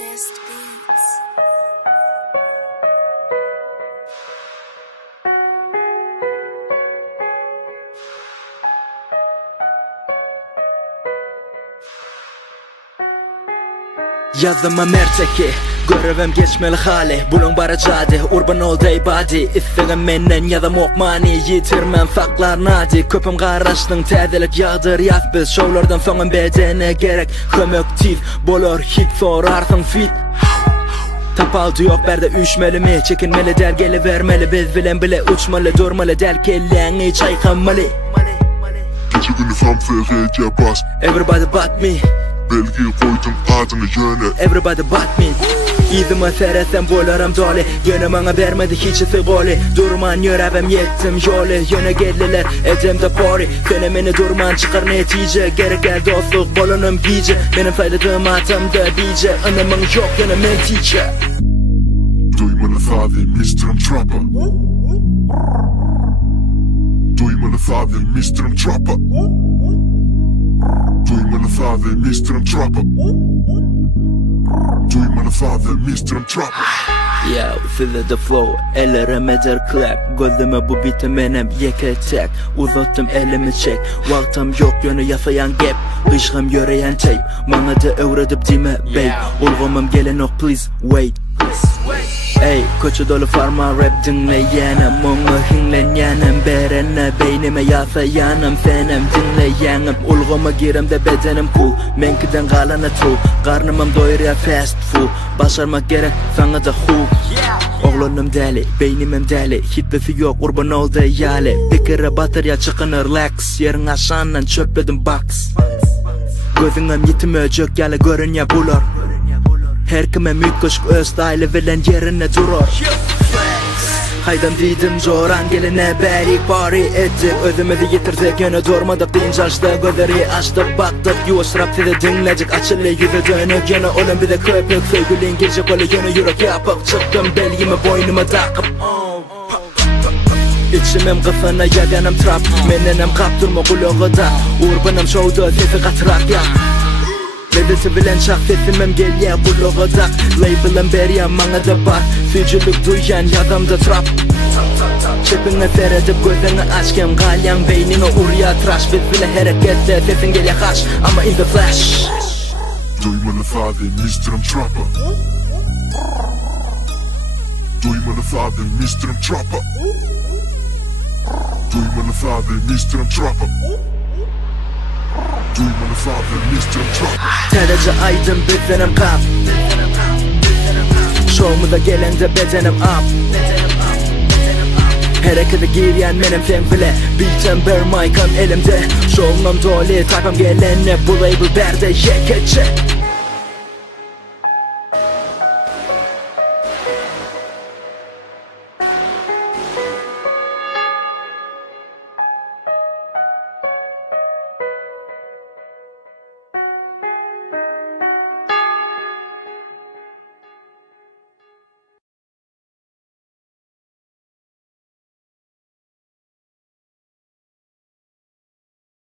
Finest beats. Yazdıma merteki görevim geçmeli hali Bulun baracadi urban all day body İstigim menden yazım okmani Yitirmem faklar nadi Köpüm qarraşdın tədilik yağdır yaz biz Şovlardan soğun bedene gerek Kömöktiv bolor hit sorarsın fit Tapaltı yok berde üşmeli mi Çekinmeli dergeli vermeli Biz bilen bile uçmalı durmalı Der kelleni çaykanmalı Gece günü fanfarece bas Everybody but me Belgeyi koydum adını yöne Everybody but me İzime seyretsem bolarım dolu Yöne bana vermedi hiçisi golü Durman yörevim yettim yolu Yöne geldiler edemde pori Fenomeni durman çıkar netice Gerek gel dostluk bolunum giyici Benim sayladığım atamda bice Anamın yok yöne mentice Duymalı sadece Mr.Trap'a Duymalı sadece Mr.Trap'a Duymalı sadece Mr.Trap'a Duymalı sadece Mr.Trap'a Yo, size the flow, ellerime der clap Gözüme bu bitim benim yeke tek Uzattım elimi çek Vaktim yok yönü yasayan gap Işığım yöreyen tape Bana da öğretip dime bey Ulgumum gelin ok please wait Ey koçu dolu farma rap dinleyenim Mumu hinlenyenim Berene beynime yasayanım Senem dinleyenim Ulguma girim de bedenim cool Menkiden kalana true Karnımım doyur ya fast food Başarmak gerek sana da hook Oğlunum deli, beynimim deli Hitlisi yok urban oldu yali Bir kere batır ya çıkın relax Yerin aşağından çöpledim box Gözünüm yitim öcük yali görün ya bulur Her kime mütkoşk öz style veren yerine durur Haydan dedim zoran geline berik bari ettik Özümüzü yitirdik yine durmadık deyince açtık Gözleri açtık baktık Yuvas rap sizi dinledik açılı yüzü dönük Yine olun bize köpük sevgilin girecek öyle yine yürek yapıp Çıktım belgimi boynuma takıp İçimim kafana yaganım trap Menenim kaptırma kulağı da Urbanım şovda sesi katrak ya Bedesi bilen çak sesimim gel ya bu logoda Label'ım beriya bana da bak Fücülük duyan yazımda trap Çepini seyredip gözünü açken Kalyan beynine urya tıraş Biz bile harekette sesin gel ya kaç Ama in the flash Duymalı sadece Mr.Trap'a Duymalı sadece Mr.Trap'a Duymalı sadece Mr.Trap'a Duymalı sadece Mr.Trap'a Terece aydın bedenim kap Şovumuza gelen de bedenim up Harekete giren benim sen bile Beat'im bear mic'ım elimde Şovumum dolu takım gelene Bu label berde yekece